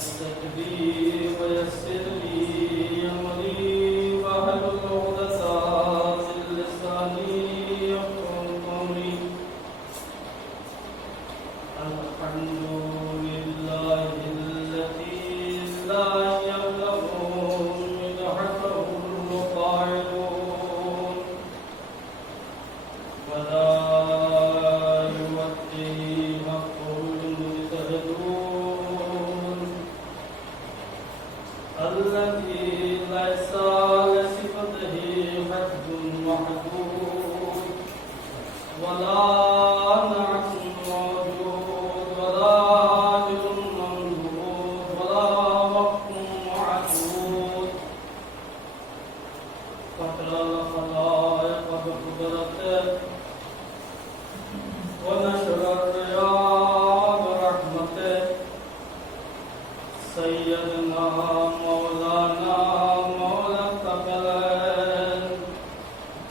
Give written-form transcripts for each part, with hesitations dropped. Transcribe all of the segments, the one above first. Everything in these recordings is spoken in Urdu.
صدري ويسر لي أمري واحلل عقدة من لساني يفقهوا قولي. الحمد لله الذي لا يبلغ مدحته القائلون ولا يوجه حقه المجتهدون، الذي ليس لصفته حد محدود ولا نعت موجود ولا عدل ممدود ولا وقت معدود. فترى الخلائق بقدرته ونشر الرياح برحمته. سيدنا مولانا مولى الثقلين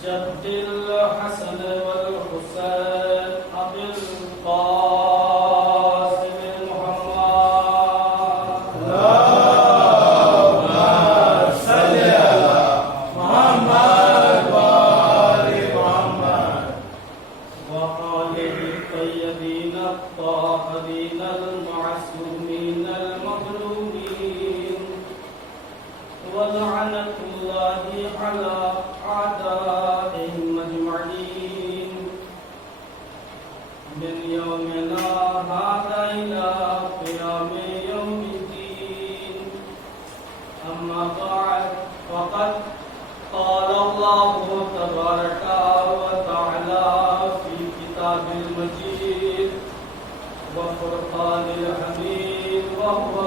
جد الحسن والحسين أبي القاسم محمد اللهم صل على محمد وآل محمد وآله الطيبين الطاهرين المعصومين المظلومين، ولعنة الله على أعدائهم أجمعين من يومنا هذا إلى قيام يوم الدين. أما بعد، فقد قال الله تبارك وتعالى في كتاب المجيد وفرقان الحميد وهو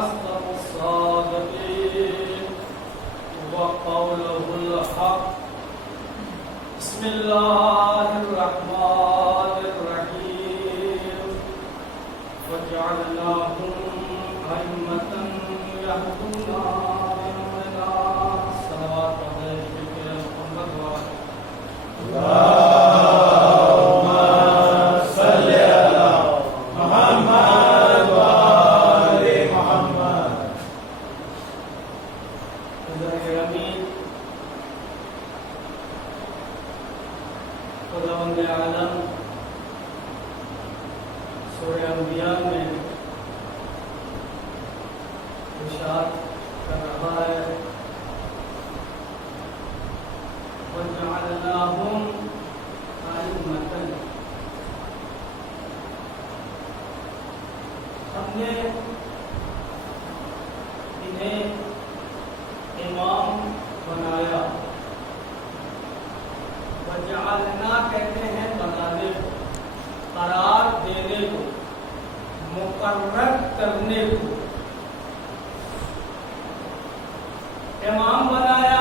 أصدق الصادقين وقوله الحق. بسم الله الرحمن الرحيم. وجعلناهم أئمة يهدون بأمرنا. صلوات عليك يا محمد وعلى اللهم صل على محمد وآل محمد. الأكرمين. خداوند عالم سورہ انبیاء میں ارشاد کر رہا ہے وَجَعَلْنَاهُمْ أَئِمَّةً. ہم نے انہیں امام بنایا. وجعلنا کہتے ہیں بنانے کو، قرار دینے کو، مقرر کرنے کو. امام بنایا،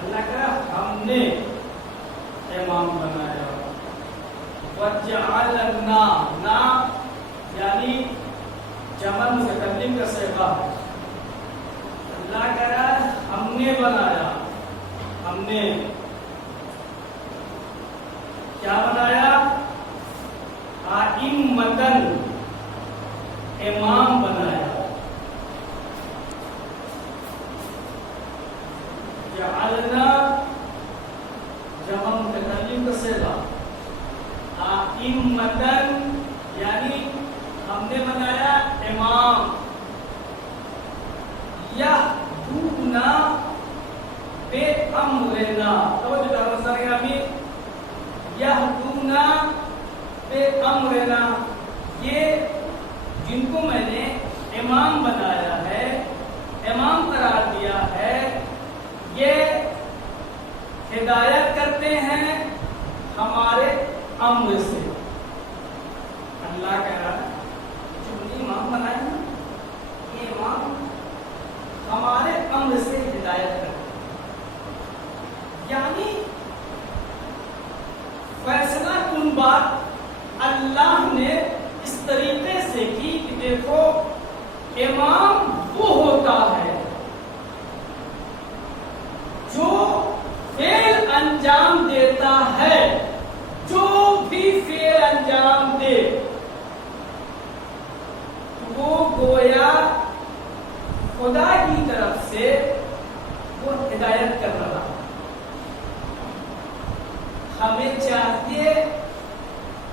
اللہ کہا ہم نے امام بنایا. وجعلنا نا یعنی جمع متکلم کا صیغہ ہے. اللہ کہہ رہا ہے ہم نے بنایا. ہم نے کیا بنایا؟ ائمتن، امام بنایا. جعلنا جمع متکلم کا صیغہ. ائمتن یعنی ہم نے بنایا امام. یہدونا بے امرنا. توجہ کرو سارے آمین. یہدونا بے امرنا، یہ جن کو میں نے امام بنایا ہے، امام قرار دیا ہے، یہ ہدایت کرتے ہیں ہمارے امر سے. اللہ کہہ رہا ہے جو امام بنائے نا، یہ امام ہمارے امر سے ہدایت کرتے ہیں. یعنی فیصلہ کن بات اللہ نے اس طریقے سے کی کہ دیکھو امام وہ ہوتا ہے جو فعل انجام دیتا ہے، جو بھی فعل انجام دے وہ خدا کی طرف سے وہ ہدایت کر رہا ہے. ہمیں چاہیے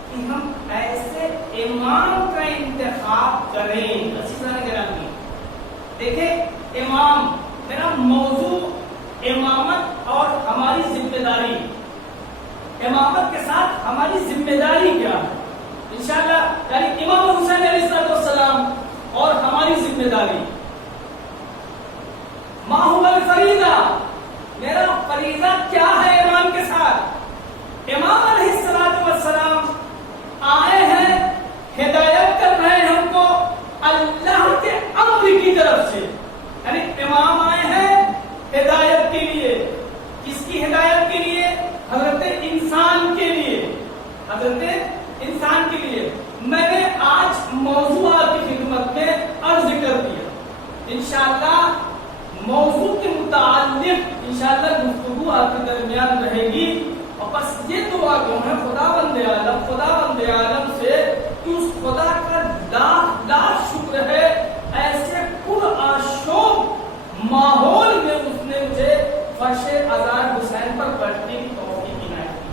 کہ ہم ایسے امام کا انتخاب کریں. عزیزان گرامی دیکھیں، امام میرا موضوع امامت اور ہماری ذمہ داری، امامت کے ساتھ ہماری ذمہ داری کیا ہے انشاءاللہ، یعنی امام حسین علیہ السلام اور ہماری ذمہ داری. ما هو الفریضہ، میرا فریضہ کیا ہے امام کے ساتھ؟ امام علیہ السلام آئے ہیں، ہدایت کر رہے ہیں ہم کو اللہ کے امر کی طرف سے. یعنی امام آئے ہیں ہدایت کے لیے. کس کی ہدایت کے لیے؟ حضرت انسان کے لیے، حضرت انسان کے لیے. میں نے آج موضوعات کی خدمت میں عرض کر دیا، انشاءاللہ موضوع کے متعلق انشاءاللہ گفتگو آپ کے درمیان رہے گی. اور بس یہ دعا کیوں ہے خداوند عالم سے کہ اس خدا کا لاکھ لاکھ شکر ہے، ایسے پرآشوب ماحول میں اس نے مجھے فرش ازار حسین پر بیٹھنے کی توفیق عنایت کی.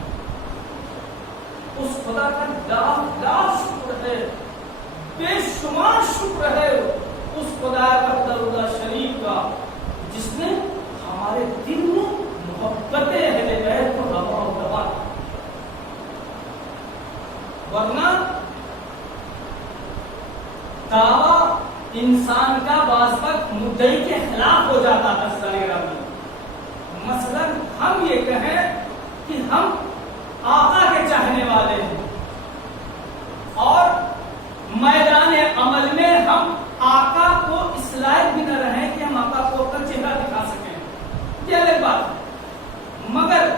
اس خدا کا لاکھ لاکھ شکر ہے، بے شمار شکر ہے اس خدا کا درود شریف کا جس نے ہمارے دل میں محبت اہل بیت کو روا و دوا. ورنہ دعویٰ انسان کا بعض وقت مدعی کے خلاف ہو جاتا تھا. مثلا ہم یہ کہیں کہ ہم آقا کے چاہنے والے ہیں اور میدان عمل میں ہم آقا کو اس لائق بھی نہ رہیں کہ ہم آقا کو اپنا چہرہ دکھا سکیں، یہ الگ بات ہے. مگر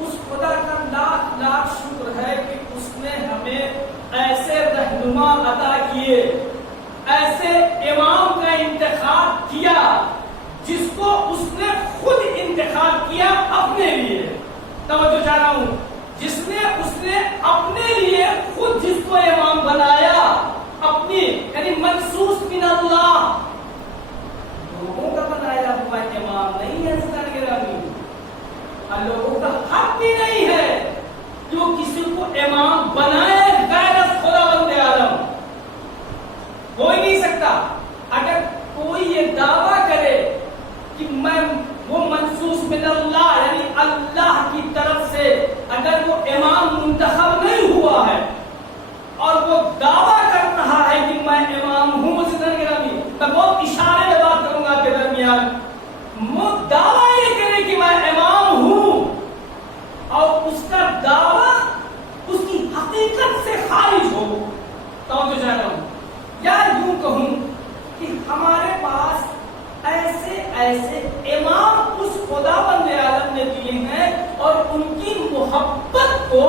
اس خدا کا لاکھ لاکھ شکر ہے کہ اس نے ہمیں ایسے رہنما عطا کیے، ایسے امام کا انتخاب کیا جس کو اس نے خود انتخاب کیا اپنے لیے. توجہ چاہ رہا ہوں، جس نے اپنے لیے خود جس کو امام بنایا، اپنی یعنی منصوص من اللہ، لوگوں کا بنایا ہوا امام نہیں ہے. لوگوں کا حق بھی نہیں ہے جو کسی کو امام بنائے غیر خداوند عالم. کوئی نہیں سکتا. اگر کوئی یہ دعویٰ کرے کہ میں وہ منصوص من اللہ یعنی اللہ کی طرف سے اگر وہ امام منتخب نہیں ہوا ہے اور وہ دعویٰ کر رہا ہے کہ میں امام ہوں، میں بہت اشارے میں بات کروں گا آپ کے درمیان، وہ دعویٰ یہ کرے کہ میں امام ہوں اور اس کا دعویٰ اس کی حقیقت سے خارج ہو، تو میں چاہ رہا ہوں یا یوں کہوں کہ ہمارے پاس ایسے امام اس خداوند عالم نے دیے ہیں اور ان کی محبت کو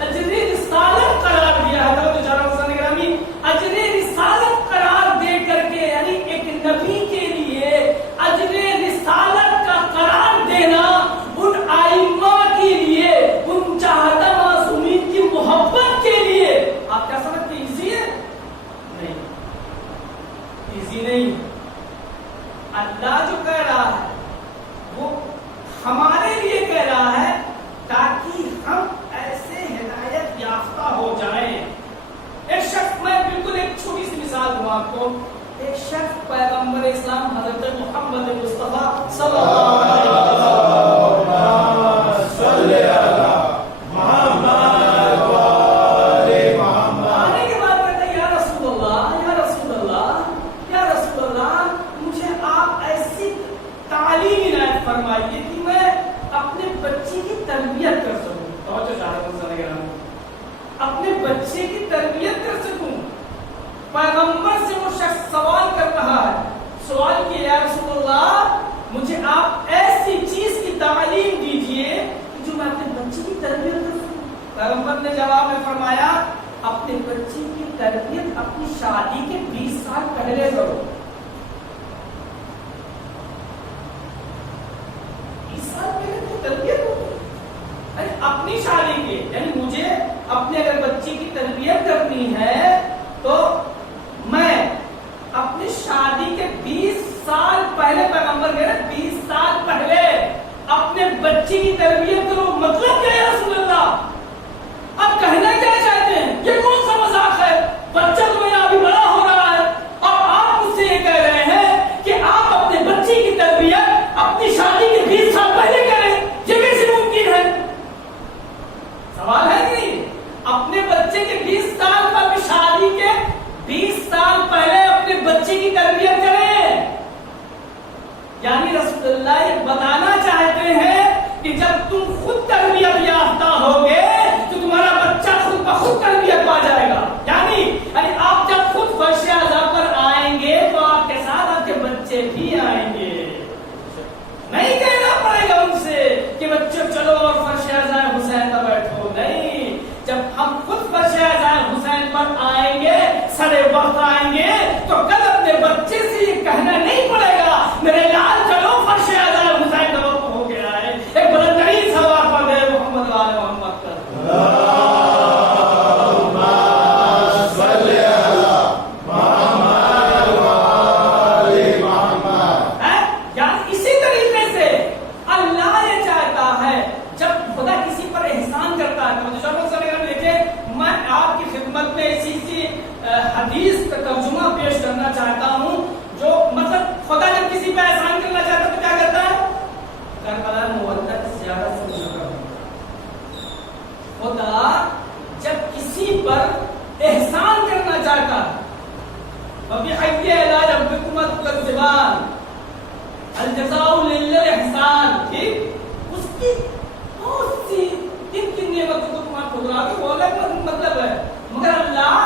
اجر رسالت قرار دیا ہے. تو چاہ رہا ہوں گرامی، اجر رسالت قرار دے کر کے یعنی ایک نبی کے لیے اجر رسالت کا قرار دینا ان ائمہ کے لیے، ان چاہتا معصومین کی محبت کے لیے، آپ کیا سمجھتے ہیں ایزی ہے؟ نہیں، ایزی نہیں. اللہ جو کہہ رہا ہے وہ ہمارے لیے کہہ رہا ہے تاکہ ہم ایسے ہدایت یافتہ ہو جائیں. ایک شخص، میں بالکل ایک چھوٹی سی مثال دوں آپ کو. ایک شخص پیغمبر اسلام حضرت محمد مصطفیٰ صلی اللہ علیہ وسلم آنے کے بعد کہتے ہیں یا رسول اللہ، یا رسول اللہ، یا رسول اللہ، مجھے آپ ایسی تعلیم عنایت فرمائیے کہ میں اپنے بچے کی تربیت کر سکوں. توجہ چاہ رہا ہوں، اپنے بچے کی تربیت کر سکوں. پیغمبر سے وہ شخص سوال کر رہا ہے، سوال کیا یا رسول اللہ مجھے آپ ایسی چیز کی تعلیم دیجئے جو میں اپنے بچے کی تربیت کر سکوں. پیغمبر نے جواب میں فرمایا اپنے بچے کی تربیت اپنی شادی کے 20 سال پہلے کرو. 20 سال پہلے تو تربیت ہو اپنی شادی کے، یعنی مجھے اپنے اگر بچے کی تربیت کرنی ہے تو میں اپنی شادی کے 20 سال یعنی رسول اللہ یہ بتانا چاہتے ہیں کہ جب تم خود تربیت یافتہ ہوگے تو تمہارا بچہ خود بخود تربیت پا جائے گا. یعنی آپ جب خود فرش اعضاء پر آئیں گے تو آپ کے ساتھ آپ کے بچے بھی آئیں گے. نہیں کہنا پڑے گا ان سے کہ بچوں چلو اور فرش اعضاء حسین پر بیٹھو. نہیں، جب ہم خود فرش اعضاء حسین پر آئیں گے، سارے وقت آئیں گے، تو کل اپنے بچے سے یہ کہنا نہیں پڑے گا میرے لال چلو فرش اعضاء حسین کا وقت ہو گیا ہے. ایک بلندرین سوال پڑھ دے محمد وال محمد کا. حدیث کا ترجمہ پیش کرنا چاہتا ہوں جو مطلب خدا جب کسی پہ احسان کرنا چاہتا ہے تو کیا کرتا ہے؟ کربلا مودت زیادہ سے زیادہ. خدا جب کسی پر احسان کرنا چاہتا ہے وَبِحَيِّ عَلَىٰ رَبِّكُمَا تُكَذِّبَانِ الْجَزَاءُ لِلْإِحْسَانِ. ٹھیک، اس کی بہت سی کن نعمتوں کو تمہارا ٹھکرا کے وہ الگ مطلب ہے، مگر اللہ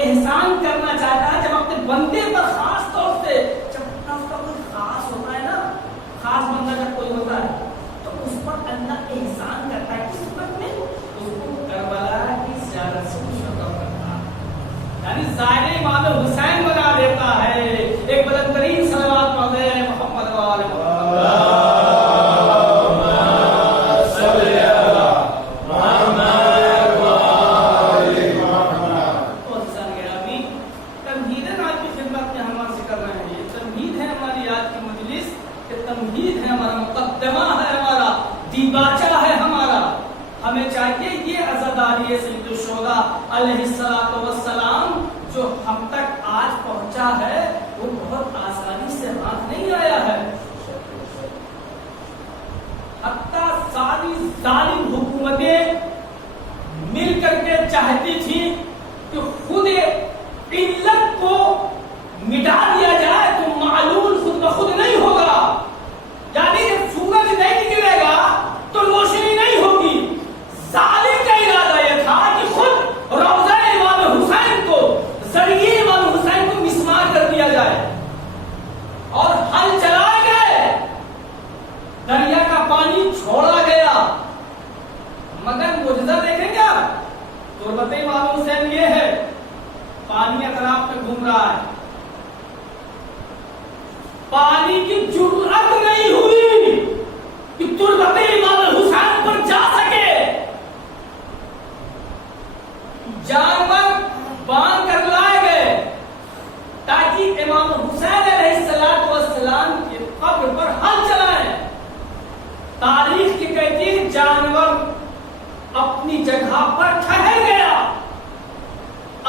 احسان کرنا چاہتا ہے جب اپنے بندے پر خاص طور سے جب اس کا کوئی خاص ہوتا ہے نا، خاص بندہ جب کوئی ہوتا ہے تو اس پر اللہ احسان کرتا ہے. کس وقت میں اس کو کربلا کی زیارت سے مشرف کرتا ہے، یعنی زائر امام حسین بنا دیتا ہے. ایک بلندرین صلوات پڑھ دیں محمد وآل محمد. ہمیں چاہیے یہ عزاداری سید الشہداء علیہ السلام جو ہم تک آج پہنچا ہے وہ بہت آسانی سے ہاتھ نہیں آیا ہے. حتیٰ ساری ظالم حکومتیں مل کر کے چاہتی تھی کہ خود علت کو مٹا دیا جائے تو معلول خود بخود نہیں ہوگا. یعنی جب سورج نہیں نکلے گا تو روشنی نہیں ہوگی. ظالم کا ارادہ یہ تھا کہ خود روضہ امام حسین کو ذریعے امام حسین کو مسمار کر دیا جائے اور ہل چلائے گئے، دریا کا پانی چھوڑا گیا. مگر معجزہ دیکھیں گے تربت امام حسین یہ ہے، پانی اطراف میں گھوم رہا ہے، پانی کی جرأت نہیں ہوئی کہ تربت امام حسین پر جا سکے. جانور باندھ کر لائے گئے تاکہ امام حسین علیہ السلام کے قبر پر ہل چلائیں. تاریخ کی کہتی ہے جانور اپنی جگہ پر ٹھہر گیا،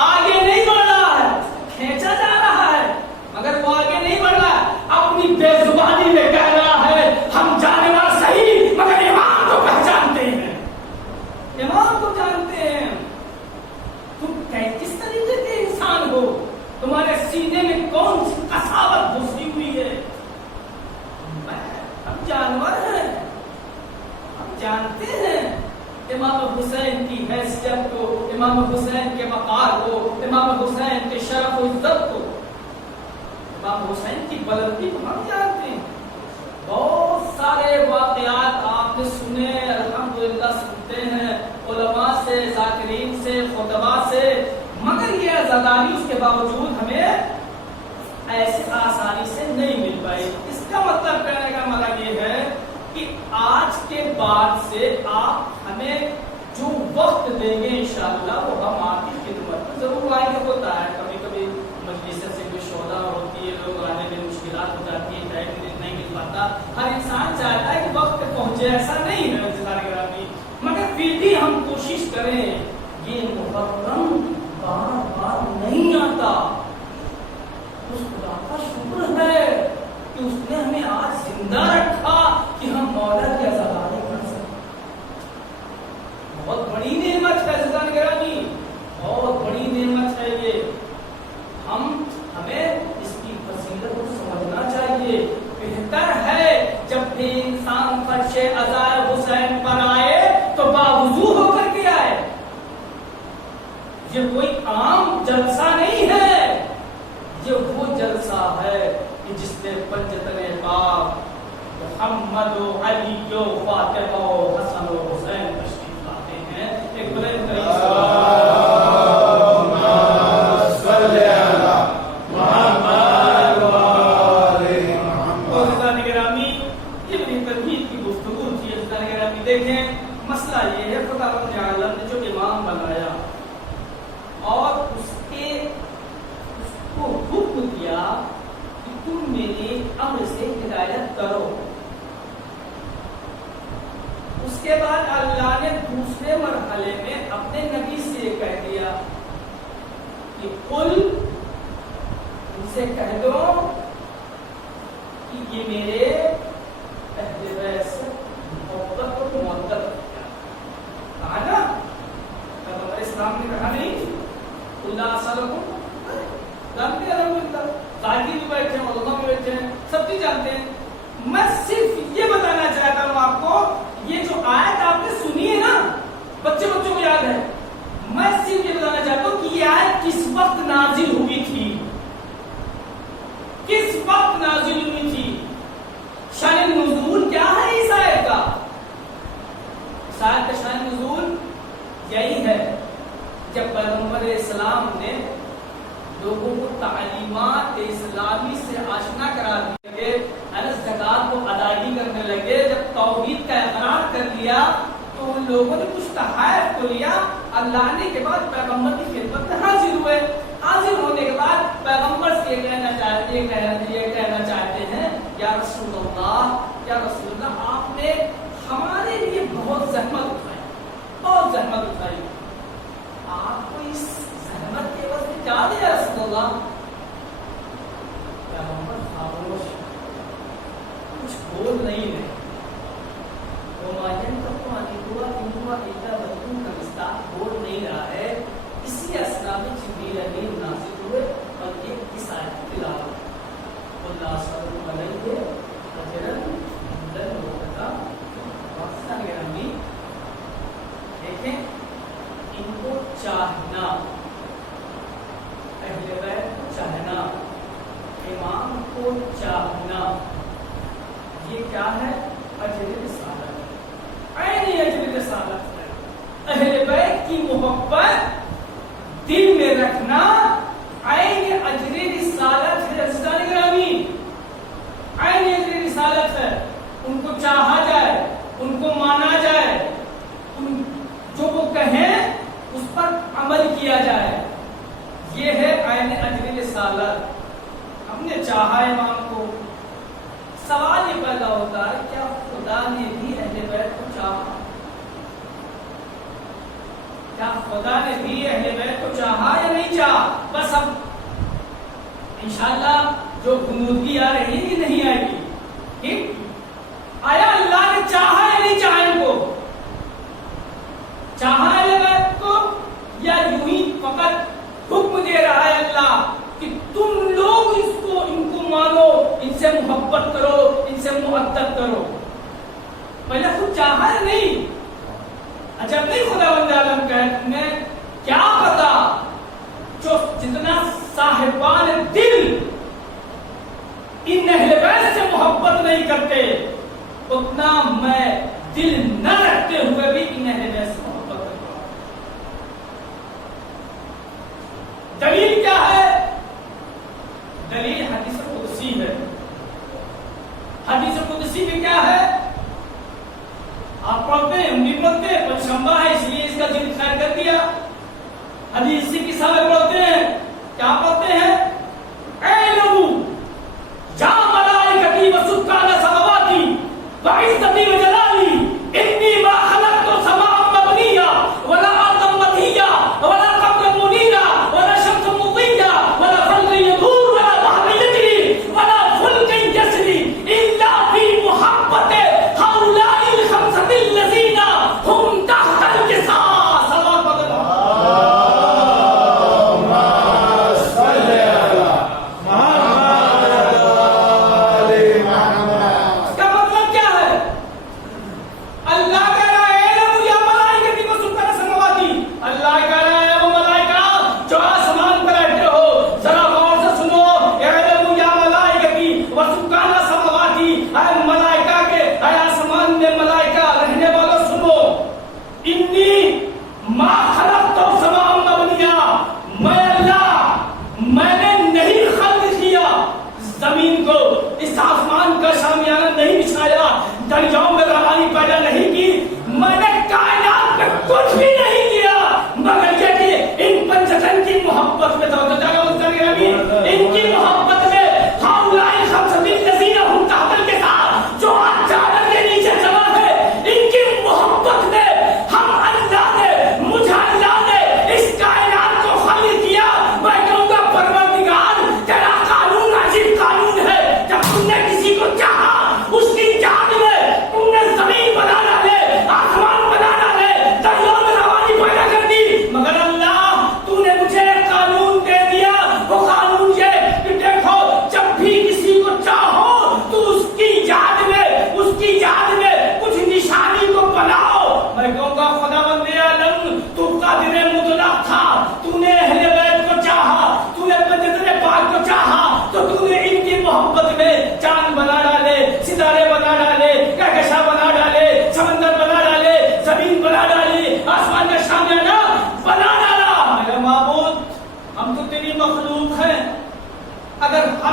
آگے نہیں بڑھ رہا ہے، کھینچا جا رہا ہے مگر وہ آگے نہیں بڑھ رہا ہے. اپنی بے زبانی میں کہہ رہا ہے ہم جانور صحیح مگر امام کو پہچانتے ہیں، امام کو جانتے ہیں. تم کس طریقے کے انسان ہو؟ تمہارے سینے میں کون سی قساوت گھسی ہوئی ہے؟ ہم جانور ہیں، ہم جانتے ہیں امام حسین کی حیثیت کو، امام حسین کے وقار کو، امام حسین کے شرف و عزت کو، امام حسین کی بلندی کو ہم جانتے ہیں. بہت سارے واقعات آپ نے سنے، الحمدللہ سنتے ہیں علماء سے، ذاکرین سے، خطباء سے، مگر یہ عزاداری اس کے باوجود ہمیں ایسی آسانی سے نہیں مل پائی. اس کا مطلب کہنے کا ہمارا یہ ہے کہ آج کے بعد سے آپ ہمیں جو وقت دیں گے انشاءاللہ وہ ہم آپ کی خدمت میں ضرور آئیں گے. ہوتا ہے کبھی کبھی مجلس سے کوئی شودا ہوتی ہے، لوگ آنے میں مشکلات ہو جاتی ہے، ٹائم نہیں مل پاتا. ہر انسان چاہتا ہے کہ وقت پہ پہنچے، ایسا نہیں ہے انتظار گرامی، مگر پھر بھی ہم کوشش کریں. یہ محرم بار بار نہیں آتا، اس خدا کا شکر ہے کہ اس نے ہمیں آج زندہ رکھا کہ ہم مولا کی عزاداری کر سکیں. بہت بڑی نعمت ہے عزیزان گرامی، بہت بڑی نعمت ہے یہ. ہمیں اس کی فضیلت کو سمجھنا چاہیے. بہتر ہے محمد و علی و فاطمہ و حسن و حسین تشریف لاتے ہیں. ایک بلند ترین اللهم صل على محمد وآل محمد. عزیزان گرامی، یہ بڑی ترغیب کی گفتگو تھی. عزیزان گرامی دیکھیں، مسئلہ یہ ہے خدا رب العالمین نے جو امام بنایا اور اس کو حکم دیا کہ تم میرے امر سے ہدایت کرو. اس کے بعد اللہ نے دوسرے مرحلے میں اپنے نبی سے کہہ دیا کہ قل، ان سے کہہ دو کہ یہ میرے اہل بیت سے محبت اور محبت کہا نا. پیغمبر اسلام نے کہا نہیں اللہ صلی جانتے ہیں الحمدللہ، قاضی بھی بیٹھے ہیں، علماء بھی بیٹھے ہیں، سب بھی جانتے ہیں. میں صرف یہ بتانا چاہتا ہوں آپ کو، یہ جو آیت آپ نے سنی ہے نا، بچوں کو یاد ہے. میں صرف یہ بتانا چاہتا ہوں کہ یہ آیت کس وقت نازل ہوئی تھی، کس وقت نازل ہوئی تھی، شان نزول کیا ہے اس آیت کا. اس آیت کا شان نزول یہی ہے جب پیغمبر اسلام نے لوگوں کو تعلیمات اسلامی سے آشنا کرا دیے، زکات کو ادائیگی کرنے لگے. جب توحید کا اقرار کر لیا تو ان لوگوں نے کچھ تحائف کو لیا. اللہ نے کے بعد پیغمبر کی خدمت میں حاضر ہوئے. حاضر ہونے کے بعد پیغمبر سے یہ کہنا چاہتے ہیں یا رسول اللہ، یا رسول اللہ، آپ نے ہمارے لیے بہت زحمت اٹھائی، بہت زحمت اٹھائی. آپ کو اس زحمت کے عوض میں کیا دیا رسول اللہ؟ پیغمبر خاموش، کچھ بول نہیں رہے. بول نہیں رہا ہے. اسی اسنا میں جبریل امین نازل ہوئے اور یہ اس آیت کی تلاوت. اللہ صلی اللہ علیہ وسلم. دیکھیں، ان کو چاہنا، اہل بیت کو چاہنا، امام کو چاہنا، یہ کیا ہے؟ اجر رسالت، عین اجر رسالت ہے. اہل بیت کی محبت دل میں رکھنا عین اجر رسالت ہے. عزیزان گرامی، عین اجر رسالت ہے. ان کو چاہا جائے، ان کو مانا جائے، جو وہ کہیں اس پر عمل کیا جائے، یہ ہے عین اجر رسالت. ہم نے چاہا امام کو. سوال یہ پیدا ہوتا ہے کیا خدا نے بھی اہل بیت کو چاہا؟ کیا خدا نے بھی اہل بیت کو چاہا یا نہیں چاہا؟ بس اب انشاءاللہ جو غنودگی آ رہی ہے یہ نہیں آئے گی. ٹھیک، آیا اللہ نے چاہا یا نہیں چاہا؟ ان کو چاہا اہل بیت کو، یا یوں ہی فقط حکم دے رہا ہے اللہ کہ تم لوگ ان کو مانو، ان سے محبت کرو، ان سے مؤدب کرو؟ پہلے خود چاہا ہے نہیں؟ عجب نہیں خداوند عالم کہتے ہیں کیا پتا جو جتنا صاحبان دل ان اہل بیت سے محبت نہیں کرتے، اتنا میں دل نہ رکھتے ہوئے بھی ان اہل بیت سے محبت کرتا ہوں. دلیل کیا ہے؟ دلیل حدیث قدسی ہے. حدیث قدسی میں کیا ہے؟ آپ پڑھتے ہیں، ہم بھی پڑھتے ہیں، پنجشنبہ ہے اس لیے اس کا ذکر خیر کر دیا. حدیث کی کتاب میں پڑھتے ہیں، کیا پڑھتے ہیں؟ اے لوگو جا ملائکتی و سکان سماواتی و عزتی و جلالی انی ما خلقت سماء مبنیہ ولا ارض مطیہ ولا قبر منیرہ ولا شمس مضیہ ولا خلق یدور ولا بحر یجری ولا فلک یسری الا فی محبت هؤلاء الخمسة الذین هم تحت القصاص. اللهم صل على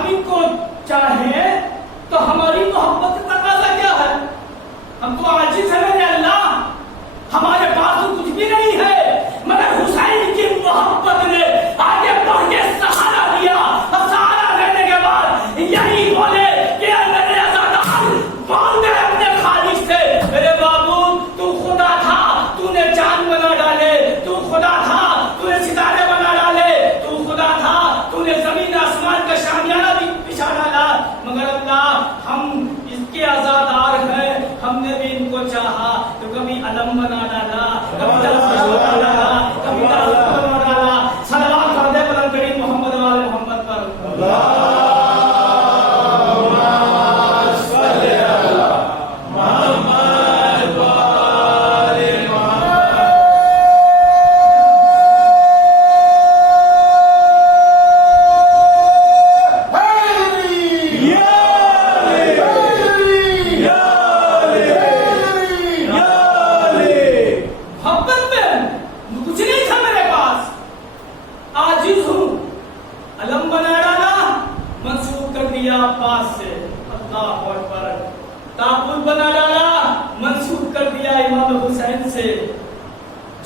ہم ان کو چاہیں تو ہماری محبت کا تقاضا کیا ہے؟ ہم تو عاجز ہیں میرے اللہ، ہمارے پاس تو کچھ بھی نہیں ہے، مگر حسین کی محبت نے آگے بڑھ کے سہارا دیا، اور سہارا دینے کے بعد یہی بولے کہ اے میرے عزادار، بول دے اپنے خالق سے، میرے بابو تو خدا تھا، تو نے چاند بنا ڈالے، تو خدا تھا، تو نے ستارے بنا ڈالے، تو خدا تھا، تو نے زمین آسمان کا شامیانہ بھی بچھا ڈالا، مگر اللہ ہم اس کے عزادار ہیں، ہم نے بھی ان کو چاہا تو کبھی علم بنا ڈالا، کبھی جلسہ بنا ڈالا، کبھی تعلق بنا ڈالا۔ صلوات پڑھ دے بلند کریم محمد وآل محمد پر۔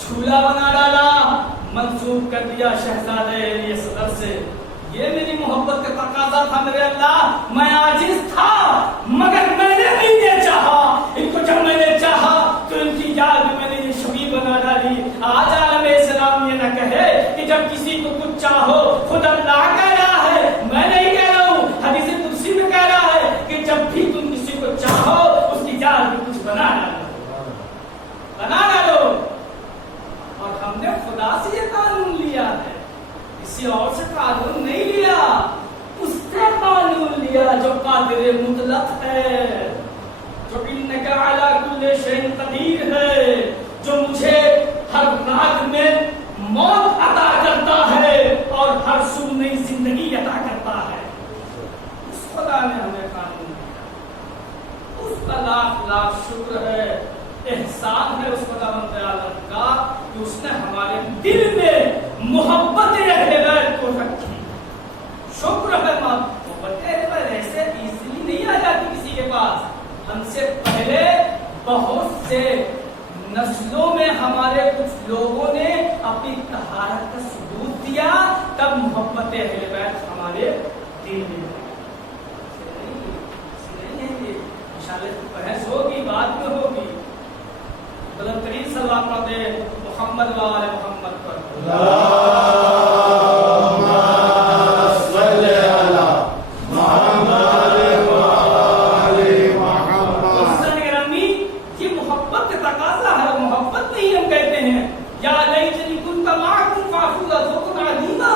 جھولا بنا ڈالا، منسوب کر دیا شہزادے علی صدر سے۔ یہ میری محبت کا تقاضا تھا میرے اللہ، میں عاجز تھا مگر میں نے نہیں یہ چاہا، ان کو جب میں نے چاہا تو ان کی یاد میں نے یہ شبی بنا ڈالی۔ آج عالم اسلام یہ نہ کہے کہ جب کسی کو کچھ چاہو خود اللہ کہہ رہا ہے، میں نہیں کہہ رہا ہوں، حدیث قدسی میں کہہ رہا ہے کہ جب بھی تم کسی کو چاہو اس کی یاد میں کچھ بنا ڈالو، بنا ڈالو۔ اور ہم نے خدا سے یہ قانون لیا ہے، کسی اور سے قانون نہیں لیا، اس سے قانون لیا جو قادر مطلق ہے، جو انک علی کل شیء قدیر ہے، جو مجھے ہر رات میں موت عطا کرتا ہے اور ہر صبح نئی زندگی عطا کرتا ہے۔ اس خدا نے ہمیں قانون دیا، اس کا لاکھ لاکھ شکر ہے، احسان ہے اس خداوند عالم کا کہ اس نے ہمارے دل میں محبت اہل بیت کو رکھی۔ شکر ہے محبت اہل بیت ایسے ایزلی نہیں آ جاتی کسی کے پاس۔ ہم سے پہلے بہت سے نسلوں میں ہمارے کچھ لوگوں نے اپنی طہارت کا ثبوت دیا، تب محبت اہل بیت ہمارے دل میں نہیں۔ انشاءاللہ بحث ہوگی، بعد میں ہوگی۔ بلند ترین صلوات پڑھ دے محمد و آل محمد پر۔ اللہم صلی علی محمد و آل محمد۔ حسن گرامی، یہ محبت کا تقاضا ہے، محبت نہیں ہم کہتے ہیں یا لیتنی کنت معکم فافوز ذوقا علیما۔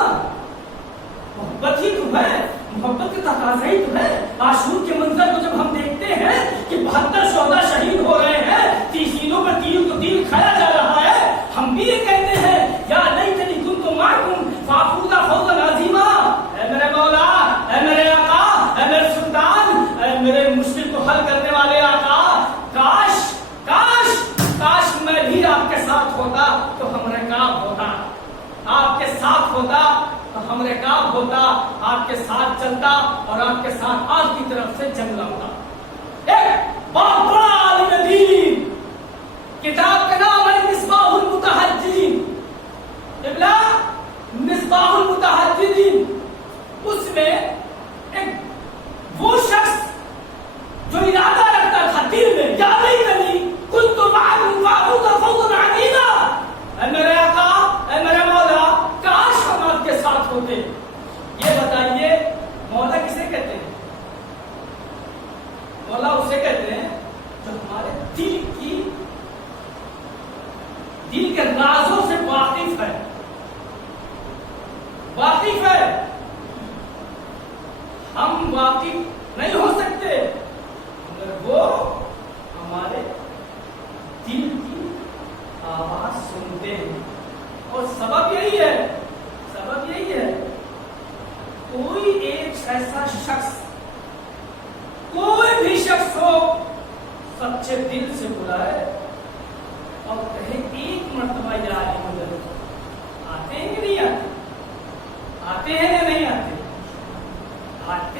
محبت ہی تو ہے، محبت کا تقاضا ہی تو ہے۔ عاشور کے منظر کو جب ہم دیکھتے ہیں کہ 72 شہداء شہید ہو رہے ہیں، تیسینوں پر تیر کو تیر کھایا جا رہا ہے، ہم بھی یہ کہتے ہیں یا لیتنی کنت معکم فافوز فوزا عظیما۔ اے میرے مولا، اے میرے آقا، اے میرے سلطان، اے میرے مشکل کو حل کرنے والے آقا، کاش کاش کاش میں بھی آپ کے ساتھ ہوتا تو ہم رکاب ہوتا، آپ کے ساتھ ہوتا تو ہم رکاب ہوتا، آپ کے ساتھ چلتا اور آپ کے ساتھ آپ کی طرف سے جنگ لڑتا۔ ایک بہت بڑا عالم دین، کتاب کا نام ہے مصباح المتحجرین، مصباح المتحجرین۔ اس میں ایک وہ شخص جو ارادہ رکھتا تھا دل میں، یا لیتنی کنت معکم فافوز فوزا عظیما، اے میرے آقا، اے میرے مولا، کاش ہم آپ کے ساتھ ہوتے۔ یہ بتائیے مولا کسے کہتے ہیں؟ مولا اسے کہتے ہیں جو ہمارے دل کے رازوں سے واقف ہے، واقف ہے۔ ہم واقف نہیں ہو سکتے مگر وہ ہمارے دل کی آواز سنتے ہیں، اور سبب یہی ہے، سبب یہی ہے کوئی ایک ایسا شخص، کوئی بھی شخص ہو سچے دل سے بلائے اور کہے ایک مرتبہ یا علی مدد، آتے ہیں کہ نہیں آتے؟ آتے ہیں یا نہیں آتے؟ آتے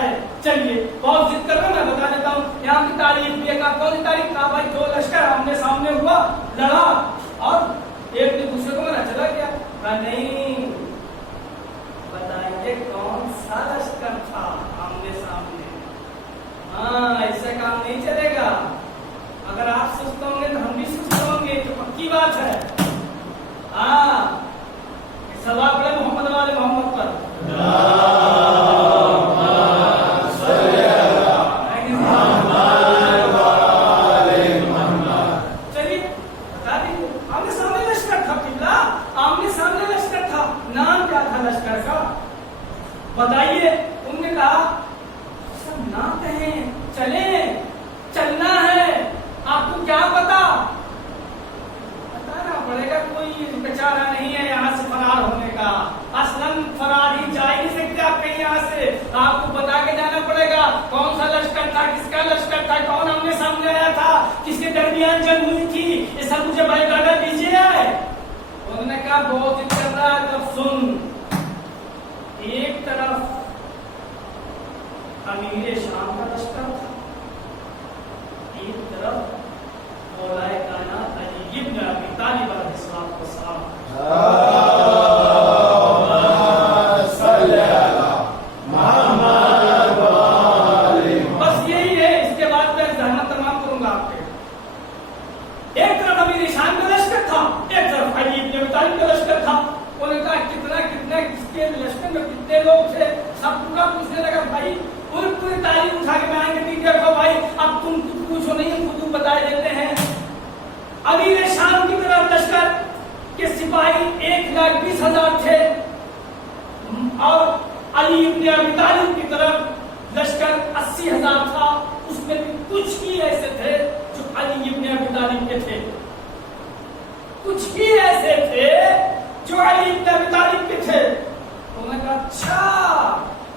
ہے. چلیے بہت ضد کر رہے میں بتا دیتا ہوں یہاں کی تاریخ بھی ہے. کون سی تاریخ؟ کہا بھائی دو لشکر آمنے سامنے ہوا, لڑا اور ایک نے دوسرے کو مارا, چلا گیا. کہا نہیں, بتائیے کون سا لشکر تھا آمنے سامنے. ہاں ایسا کام نہیں چلے گا. اگر آپ سست ہوں گے تو ہم بھی سست ہوں گے, تو پکی بات ہے. ہاں سوال پڑے محمد والے محمد پر. چلیے بتا دیجیے. آمنے سامنے لشکر تھا قبلہ, آمنے سامنے لشکر تھا. نام کیا تھا لشکر کا بتائیے. ان نے کہا سب نہ کہیں, چلیں, چلنا ہے. آپ کو کیا پتا, بتانا پڑے گا. کوئی بیچارہ نہیں ہے یہاں سے فرار ہونے کا. اصلاً فرار ہی جا ہی نہیں سکتے آپ کہیں یہاں سے. آپ کو بتا کے جانا پڑے گا کون سا لشکر تھا, کس کا لشکر تھا, کون آمنے سامنے آیا تھا, کس کے درمیان جنگ ہوئی تھی. یہ سب مجھے بھائی گاڑا دیجیے. انہوں نے کہا بہت ہی کر رہا ہے, تب سن. ایک طرف امیر شام کا لشکر تھا, ایک طرف مولا کائنات علی ابن ابی طالب علیہ السلام کو سلام. بس یہی ہے. اس کے بعد میں ذہنت تمام کروں گا آپ کے. ایک طرف امیر شام کا لشکر تھا, ایک طرف علی ابن ابی طالب کا لشکر تھا. انہوں نے کہا کتنے کس کے لشکر میں کتنے لوگ تھے. سب پورا پوچھنے لگا. بھائی پوری تعلیم اٹھا کے میں آئیں گے. دیکھو بھائی اب تم کچھ پوچھو نہیں, ہم خود بتائے دیتے ہیں. امیر شام کی طرف لشکر کے سپاہی 1,20,000 تھے, اور علی ابن ابی طالب کی طرف لشکر 80,000 تھا. اس میں بھی کچھ ہی ایسے تھے جو علی ابن ابی طالب کے تھے, کچھ ہی ایسے تھے جو علی ابن ابی طالب کے تھے. انہوں نے کہا اچھا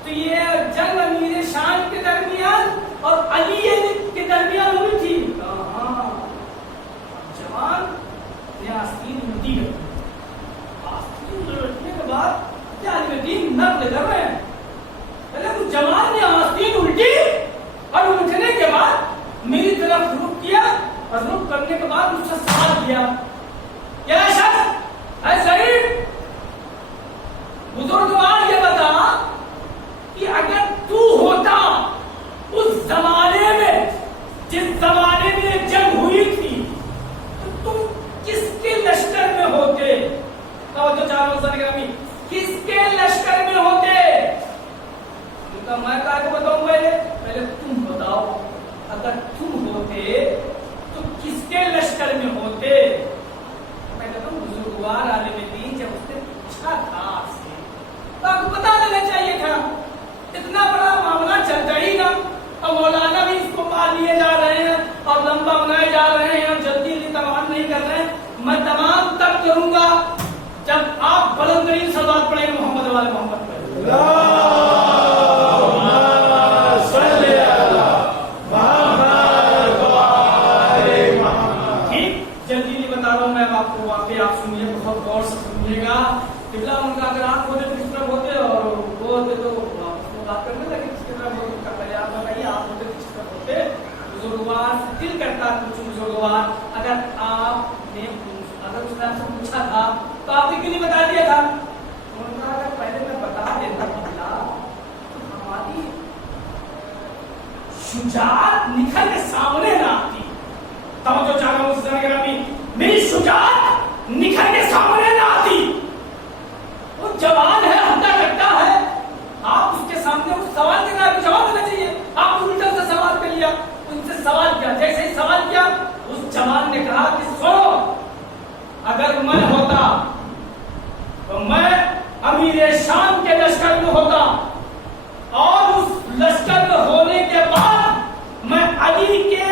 تو یہ جنگ امیر شام کے درمیان اور علی کے درمیان ہوئی تھی. ہاں جوان نے آستین الٹی کر دی. آستین الٹنے کے بعد کیا عالم دین نقل کر رہے ہیں. پہلے تو جوان نے آستین الٹی اور الٹنے کے بعد میری طرف رخ کیا, اور رخ کرنے کے بعد مجھ سے سوال کیا, کیا شخص اے سعید بزرگوار یہ بتا کہ اگر تو ہوتا اس زمانے میں جس زمانے میں جنگ ہوئی تھی, تو تم کس کے لشکر میں ہوتے. توجہ چاہو سرگرمی, کس کے لشکر میں ہوتے. میں کہا کہ بتاؤں پہلے تم بتاؤ. اگر تم ہوتے تو کس کے لشکر میں ہوتے. میں کہتا ہوں بزرگوار عالم دین جب اس نے پوچھا تھا آپ سے تو آپ کو بتا دینا چاہیے تھا. اتنا بڑا معاملہ چلتا ہی نا, اور مولانا بھی اس کو پال لیے جا رہے ہیں اور لمبا بنائے جا رہے ہیں اور جلدی تمام نہیں کر رہے ہیں. میں تمام تک کروں گا جب آپ بلند ترین صلوات پڑھیں گے محمد والے محمد پر. ٹھیک جلدی نہیں بتا رہا ہوں میں آپ کو. واقعی آپ سنیے, بہت غور سے سنیے گا. قبلہ ان کا اگر آپ ہوتے تو کس طرح ہوتے, اور وہ ہوتے تو بات کرنے لگے کس کی طرح ہوتے. پہلے آپ بتائیے آپ ہوتے کس طرح ہوتے. بزرگوار دل کرتا کچھ بزرگوار, اگر آپ نے اگر اس نے آپ سے پوچھا تھا تو آپ نے کیوں نہیں بتا دیا تھا. انہوں نے کہا اگر پہلے میں بتا دیتا قبلہ تو ہماری شجاعت نکھر کے سامنے نہ آتی. توجہ چاہ رہا ہوں اس طرح گرامی, میری شجاعت نکھر کے سامنے نہ آتی. وہ جوان ہے, حملہ کرتا ہے, آپ اس کے سامنے اس سوال کے جواب دینا چاہیے. آپ الٹا سے سوال کر لیا, ان سے سوال کیا, جیسے ہی سوال کیا اس جوان نے کہا کہ سنو, اگر میں ہوتا تو میں امیر شام کے لشکر میں ہوتا, اور اس لشکر میں ہونے کے بعد میں علی کے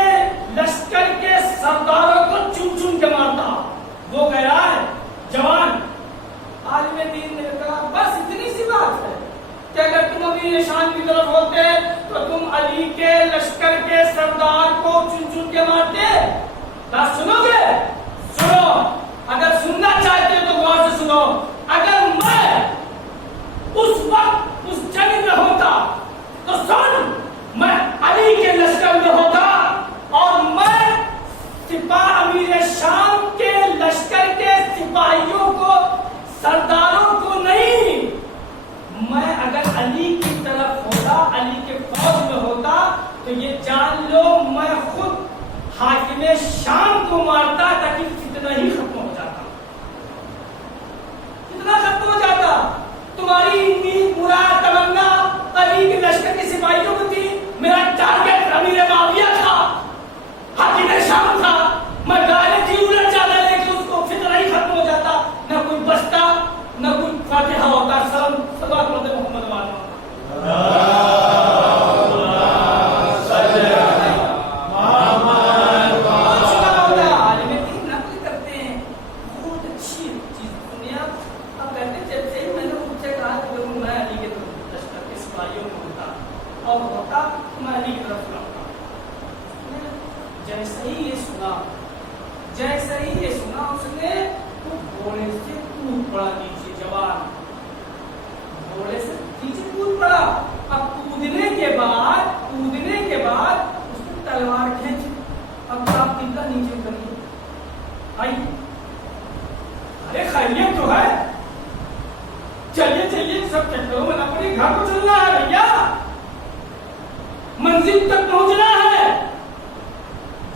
لشکر کے سرداروں کو چن چن کے مارتا. وہ کہہ رہا ہے جوان. عالم دین نے کہا بس اتنی سی بات ہے کہ اگر تم امیر شام کی طرف ہوتے تو تم علی کے لشکر کے سردار کو چن چن کے مارتے. بات سنو گے؟ سنو, اگر سننا چاہتے ہو تو غور سے سنو. اگر میں اس وقت اس جنگ میں ہوتا تو سن، میں علی کے لشکر میں ہوتا اور میں امیر شام کے لشکر کے سپاہیوں کو، سرداروں کو نہیں، میں اگر علی کی طرف ہوتا، علی کے فوج میں ہوتا تو یہ جان لو میں خود حاکم شام کو مارتا تاکہ فتنہ ہی ختم ہو جاتا، فتنہ ختم ہو جاتا۔ تمہاری امید، مراد، تمنا علی کے لشکر کے سپاہیوں کو تھی، میرا ٹارگٹ امیر معاویہ تھا، حاکم شام تھا، میں غالب ہی الٹ جاتا لیکن اس کو فتنہ ہی ختم ہو جاتا، نہ کوئی بچتا نہ کوئی فاتحہ ہوتا۔ سلام صلوات محمد والوں جیسے ہی یہ سنا اس نے تو گھوڑے سے کود پڑا نیچے، جوان گھوڑے سے نیچے کود پڑا۔ اب کودنے کے بعد اس نے تلوار کھینچ، اب آپ دل کا نیچے اتریے، آئی ارے خیریت تو ہے، چلیے سب چلو، میں اپنے گھر کو چلنا ہے بھیا، منزل تک پہنچنا ہے،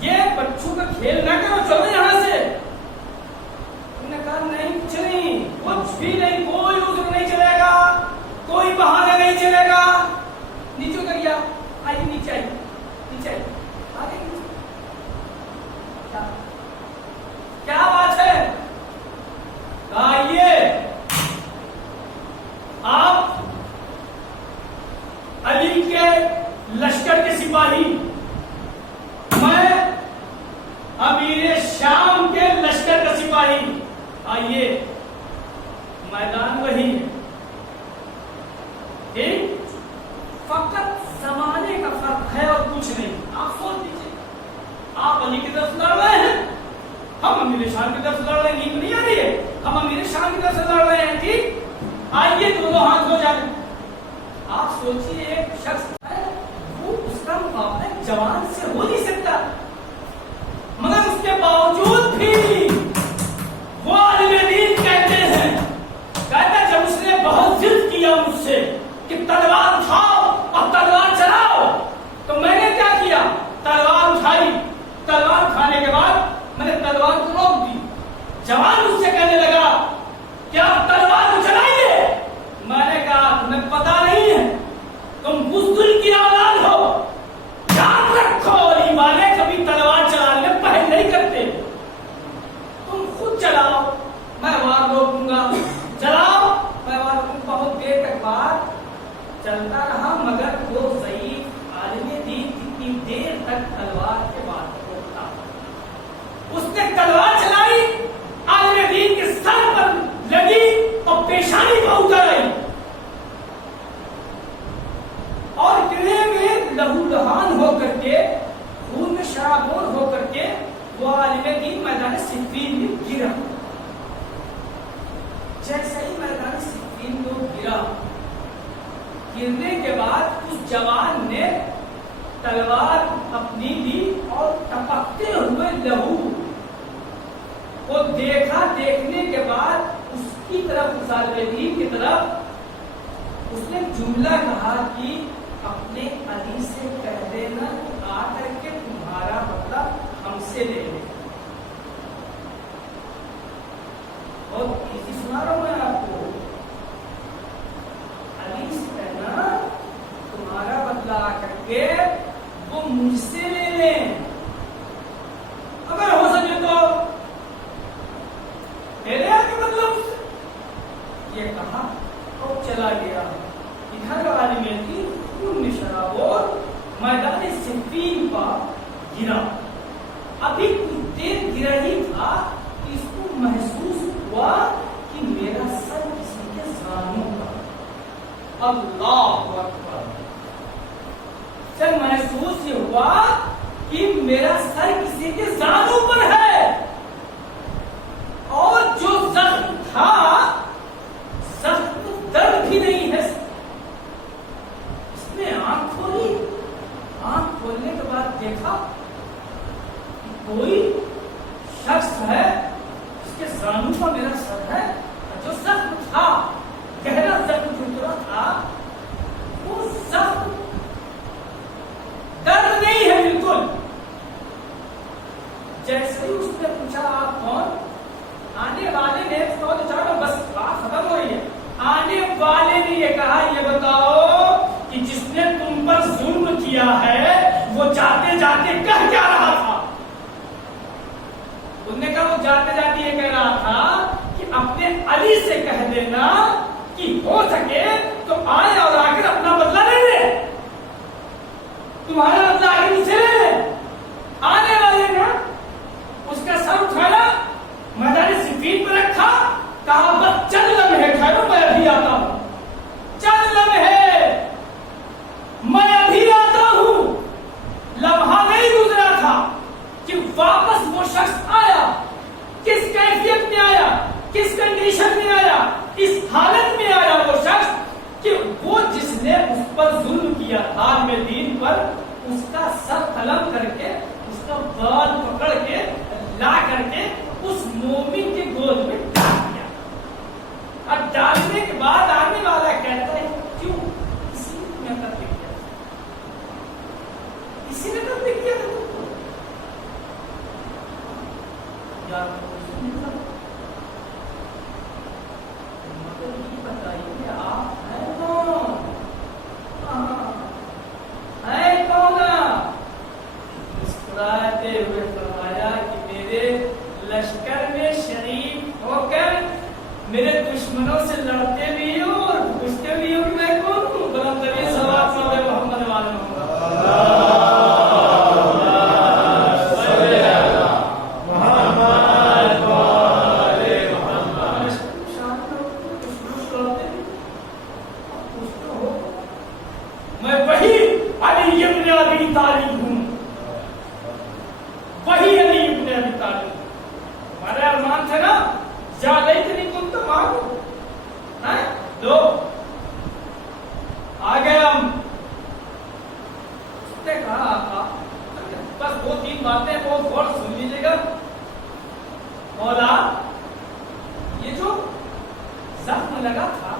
یہ بچوں کا کھیل نہ کرو، چلو یہاں سے۔ انہوں نے کہا نہیں، کچھ نہیں، کچھ بھی نہیں، کوئی عذر نہیں چلے گا، کوئی بہانہ نہیں چلے گا۔ نیچے اتر گیا، آئیے نیچے آئیے، کیا بات ہے؟ آئیے آپ علی کے لشکر کے سپاہی، میں امیر شام کے لشکر کا سپاہی، آئیے میدان وہی ہے، ٹھیک؟ فقط زمانے کا فرق ہے اور کچھ نہیں۔ آپ سوچ لیجیے، آپ علی کی طرف لڑ رہے ہیں، ہم امیر شام کی طرف لڑ رہے ہیں، نیند نہیں آ رہی ہے، ہم امیر شام کی طرف سے لڑ رہے ہیں، ٹھیک؟ آئیے دونوں ہاتھ ہو جائیں۔ آپ سوچیے ایک شخص ہے، وہ اس کا مقابلہ جوان سے ہو نہیں سکتا، مگر اس کے باوجود بھی وہ عالم دین کہتے ہیں جب اس نے بہت ضد کیا مجھ سے کہ تلوار اٹھاؤ اور تلوار چلاؤ، تو میں نے کیا کیا؟ تلوار اٹھائی، تلوار اٹھانے کے بعد میں نے تلوار کو روک دی۔ جوان مجھ سے کہنے لگا کہ آپ تلوار کو چلائیے، میں نے کہا تمہیں پتا نہیں ہے، تم بزدل کی اولاد ہو، یاد رکھو علی والے کبھی تلوار چلانے میں پہل نہیں کرتے، تم خود چلاؤ، میں وار روکوں گا، چلاؤ میں وار روکوں۔ بہت دیر تک بعد چلتا رہا، مگر وہ ضعیف عالم دین کتنی دیر تک تلوار کے بعد روکتا، اس نے تلوار چلائی، عالم دین کے سر پر لگی اور پیشانی پر اتر آئی، اور گلے میں لہو لہان ہو کر کے، خون میں شرابور ہو کر کے وہ عالم دین میدان صفین میں گرا۔ جیسے ہی میدان صفین میں گرا، گرنے کے بعد اس جوان نے تلوار اپنی لی اور ٹپکتے ہوئے لہو کو دیکھا، دیکھنے کے بعد اس کی طرف، اس عالم دین کی طرف اس نے جملہ کہا کہ اپنے علی سے کہہ دینا آ کر کے تمہارا بدلہ ہم سے لے لے۔ اور کسی سنا رہا ہوں میں آپ کو، علی سے کہنا تمہارا بدلہ آ کر کے وہ مجھ سے لے لیں، اگر ہو سکے تو لے لے کے بدلہ مجھ سے۔ یہ کہا اور چلا گیا۔ ادھر عالم دین خون میں شرابور میدان صفین پر گرا، ابھی کچھ دیر گرا ہی تھا کہ اس کو محسوس ہوا کہ میرا سر کسی کے زانوں پر، اللہ اکبر، سے محسوس یہ ہوا کہ میرا سر کسی کے زانوں پر ہے، اور جو زخم تھا زخم درد بھی نہیں ہے، اس نے آنکھ کوئی شخص ہے اس کے زانو پر میرا سر ہے جو زخم تھا، گہرا زخم جو اترا تھا، وہ زخم درد نہیں ہے بالکل. جیسے ہی اس نے پوچھا آپ کون؟ آنے والے نے بس بات ختم ہو رہی ہے. آنے والے نے یہ کہا یہ بتاؤ کہ جس نے تم پر ظلم کیا ہے وہ جاتے جاتے کہہ کیا رہا تھا؟ انہوں نے کہا وہ جاتے جاتے یہ کہہ رہا تھا کہ اپنے علی سے کہہ دینا کہ ہو سکے تو آئے اور آ کر اپنا بدلہ لے لے، تمہارا بدلہ آ کے مجھے لے لے. آنے والے نے اس کا سر اٹھایا، میدان صفین پر رکھا، کہا بس چند لمحے ٹھہرو میں ابھی آتا ہوں، چند لمحے میں ابھی آتا ہوں. لمحہ نہیں گزرا تھا کہ واپس وہ شخص آیا. کس کیفیت میں آیا، کس کنڈیشن میں آیا، اس حالت میں آیا وہ شخص کہ وہ جس نے اس پر ظلم کیا عالم دین پر، اس کا سر قلم کر کے، اس کا بال پکڑ کے لا کر کے اس مومن کے گود میں ڈال دیا. اور ڈالنے کے بعد آنے والا کہتا ہے کیوں؟ اسی نے قتل کیا، اسی نے قتل کیا تھا. مگر یہ بتائیے کہ آپ ہیں کون؟ ہیں کون؟ مسکراتے ہوئے فرمایا کہ میرے لشکر میں شریک ہو کر میرے دشمنوں سے لڑتے بھی ہو اور پوچھتے بھی ہو کہ میں کون ہوں. بلند ترین صلوات پڑھے محمد والے محمد. میں وہی علی ابن ابی طالب ہوں، وہی علی ابن ابی طالب. ہمارا ارمان تھا نا جا لیتنی کنت معکم، لو آ گئے ہم. اس نے کہا آقا بس دو تین باتیں بہت غور سن لیجیے گا. مولا یہ جو زخم لگا تھا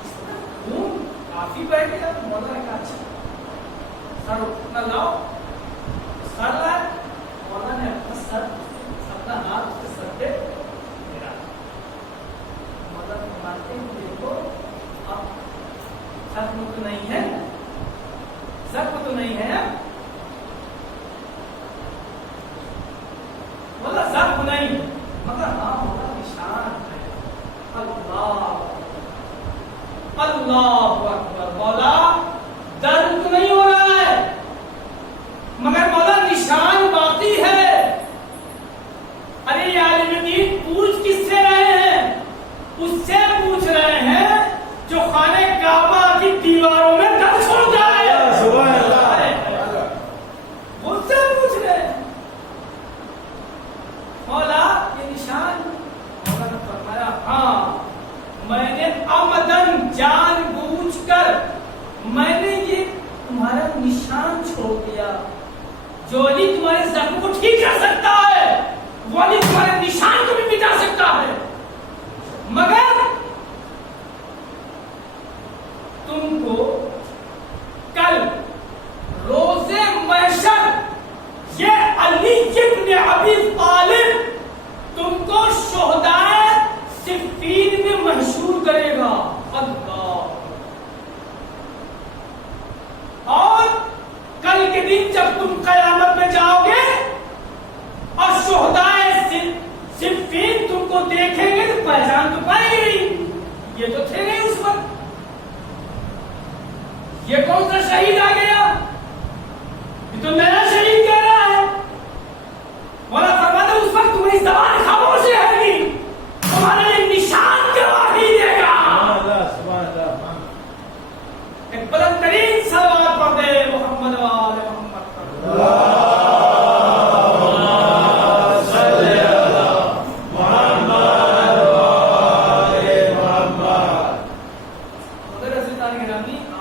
اس میں خون کافی بہ گیا. مولا نے کہا اچھا سر اٹھنا لاؤ. سر لائے. مولا نے اپنا سر اپنا ہاتھ اس کے سر پہ پھیرا. مولا فرماتے ہیں دیکھو اب زخم تو نہیں ہے، زخم تو نہیں ہے. مولا زخم نہیں مگر ہاں مولا نشان ہے. اللہ اللہ اکبر. مولا درد تو نہیں ہو رہا ہے مگر مولا نشان باقی ہے. ارے یہ عالم دین پوچھ کس سے رہے ہیں؟ اس سے پوچھ رہے ہیں جو خانہ کعبہ کی دیواروں میں دم چھوڑ جائے. سبحان اللہ. اس سے پوچھ رہے ہیں مولا یہ نشان. مولا نے فرمایا ہاں میں نے عمدن جان بوجھ کر میں نے یہ تمہارا نشان چھوڑ دیا. جو علی تمہارے زخم کو ٹھیک کر سکتا ہے وہ علی تمہارے نشان کو بھی مٹا سکتا ہے. مگر تم کو کل روز محشر یہ علی ابن ابی طالب تم کو شہدائے صفین میں محشور کرے گا. اللہ. اور کل کے دن جب تم قیامت میں جاؤ گے اور شہدائے صفین تم کو دیکھیں گے تو پہچان تو پائیں گے نہیں یہ تو تھے نہیں اس وقت. یہ کون سا شہید آ گیا؟ یہ تو نیا شہید کہہ رہا ہے. مولا فرماتا اس وقت تمہاری زبان خاموش رہے گی، تمہارا یہ نشان گواہی دے گا. ایک بلند ترین صلوات پڑھ دے محمد وآل محمد.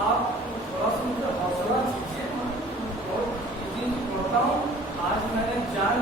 آپ تھوڑا سا مجھے حوصلہ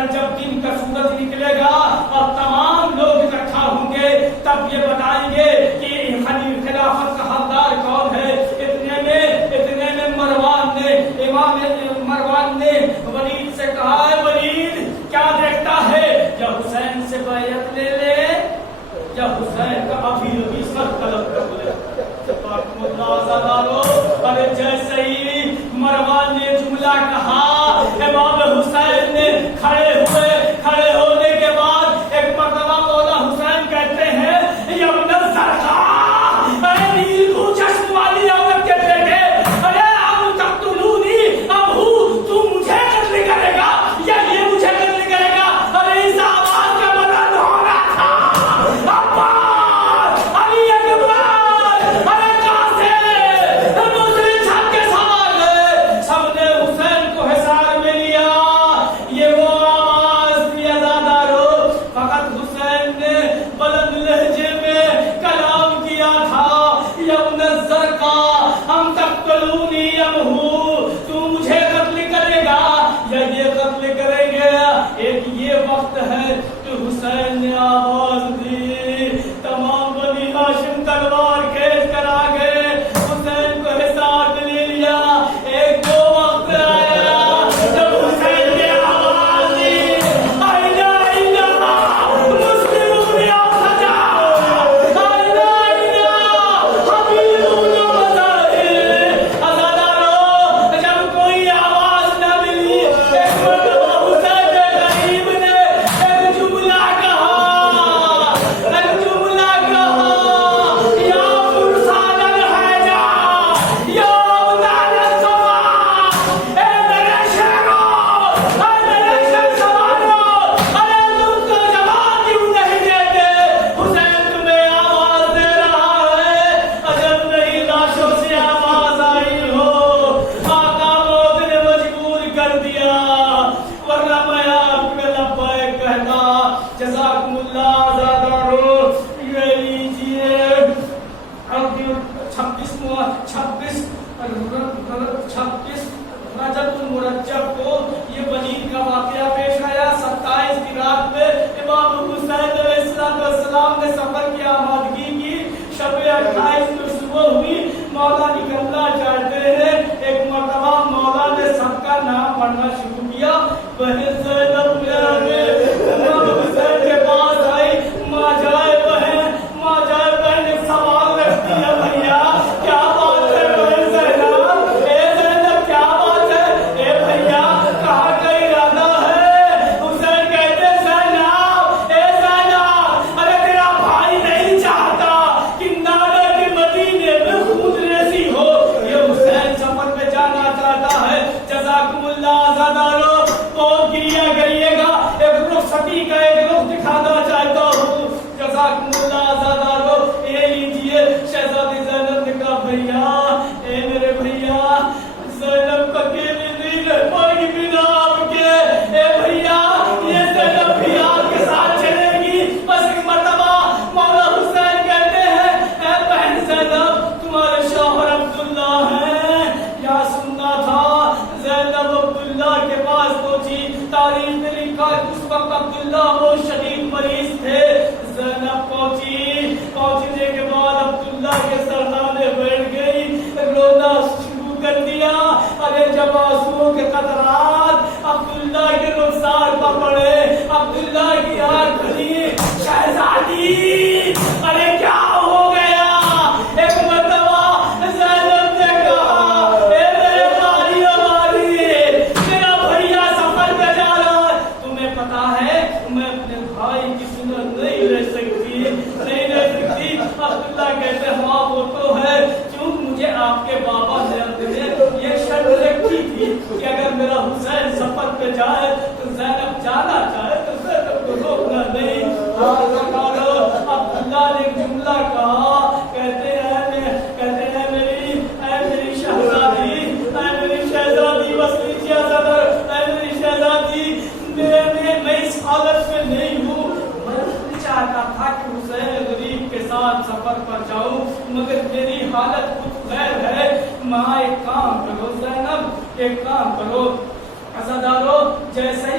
کل جب دن کا سورج نکلے گا اور تمام لوگ اکٹھا ہوں گے تب یہ بتائیں گے کہ خلافت کا حقدار کون ہے. اتنے میں مروان نے ولید سے کہا ہے ولید کیا دیکھتا ہے یا حسین سے بیعت لے لے یا حسین کا ابھی سر طلب کر لے. ارے جیسے ہی مروان نے جملہ کہا امام حسین نے کھڑے ہونے کے بعد ایک مرتبہ مولا حسین کہتے ہیں یا ابن الزرقاء اے نیل کو چشم والی عورت کے بیٹے ارے اب تقتلونی اب تو مجھے قتل کرے گا یا یہ مجھے قتل کرے گا. ارے اس آواز کا بلند ہونا تھا عباس علی اکبر ارے قاسم دوسری چھت کے سوال ہے. سب نے حسین کو حصار میں لیا. یہ وہ آواز تھی ازادارو فقط حسین نے بلند لہجے میں کلام کیا تھا یا ابن الزرقاء ہم تقتلونی ام تو مجھے قتل کرے گا یا یہ قتل کریں گے. ایک یہ وقت ہے کہ حسین نے آواز دی. تمام بنی ہاشم تلوار کھینچ کر آ گئے. حسین کو حصار میں لے لیا. ایک دو وقت آیا جب حسین نے آواز دی آئینہ آئینہ مسلمون یا سجا آئینہ آئینہ حبیبون مظاہر. ازادارو جب کوئی آواز نہ ملی ایک مرتبہ حسین غریب نے ایک جملہ کہا یا فرسان الحجا یا ابنان السما اے میرے شہروں اے میرے شہر سواروں ارے تم کو جواب کیوں نہیں دیتے. حسین تمہیں آواز دے رہا ہے عجب نہیں لاشوں سے آواز آئی ہو. آقا موت نے مجبور کر دیا ورنہ میں آپ کے لبیک کہتا. جزاکم اللہ آزادارو. یہ لیجیے 26 رجب المرجب کو یہ ولید کا واقعہ پیش آیا. 27 کی رات میں امام حسین علیہ السلام نے سفر کی آمادگی کی. شب 28 میں صبح ہوئی. مولا نکلنا چاہتے ہیں. ایک مرتبہ مولا نے سب کا نام پڑھنا شروع کیا. بہن زینب نے امام حسین کے پاس آئی. ماں جائے بہن ایک سوال رکھتی ہے بھیا کیا بات ہے بہن زینب اے زینب کیا بات ہے اے بھیا کہاں کا ارادہ ہے. حسین کہتے زینب اے زینب ارے تیرا بھائی نہیں چاہتا کہ نانا کے مدینے میں خون ریزی ہو. یہ حسین سفر پہ جانا چاہتا ہے. جزاکم اللہ آزادارو. بہت کریے گا. ایک رخصتی کا ایک رخ دکھانا چاہتا ہوں. جزاکم اللہ آزادارو. یہ لیجیے شہزادی زینب نے کہا بھیا اے میرے بھیا زینب اکیلی نہیں رہ پائے گی بنا آپ کے. اے بھیا یہ زینب بھی آپ کے ساتھ چلے گی. بس ایک مرتبہ مولا حسین کہتے ہیں اے بہن زینب تمہارے شوہر عبداللہ ہیں. یا سننا تھا. زینب عبداللہ کے پاس پہنچی. تاریخ میں لکھا ہے اس وقت عبداللہ وہ شدید مریض تھے. زینب پہنچنے کے بعد عبداللہ کے سردانے بیٹھ گئی. رونا شروع کر دیا. ارے جب آنسوؤں کے قطرات عبداللہ کے رخسار پر پڑے عبداللہ کی آنکھ کھلی. شہزادی ارے کیا ہو گیا. ایک مرتبہ زینب نے کہا اے میرے باری میرا بھیا سفر پہ جا رہا ہے. تمہیں پتا ہے میں اپنے بھائی کی سنت نہیں لے سکتی. عبداللہ کہتے ہاں وہ تو ہے کیونکہ مجھے آپ کے بابا نے یہ شرط رکھی تھی کہ اگر میرا حسین سفر پہ جائے تو زینب جانا چاہے تو زینب کو روکنا نہیں. عبداللہ نے ایک جملہ کہا. کہتے ہیں میری شہزادی بس لیجیے صدر اے میری شہزادی میں اس حالت میں نہیں ہوں. میں چاہتا تھا کہ حسین غریب کے ساتھ سفر پر جاؤں مگر میری حالت کچھ غیر ہے. ماں ایک کام کرو زینب ایک کام کرو. عزادارو جیسے ہی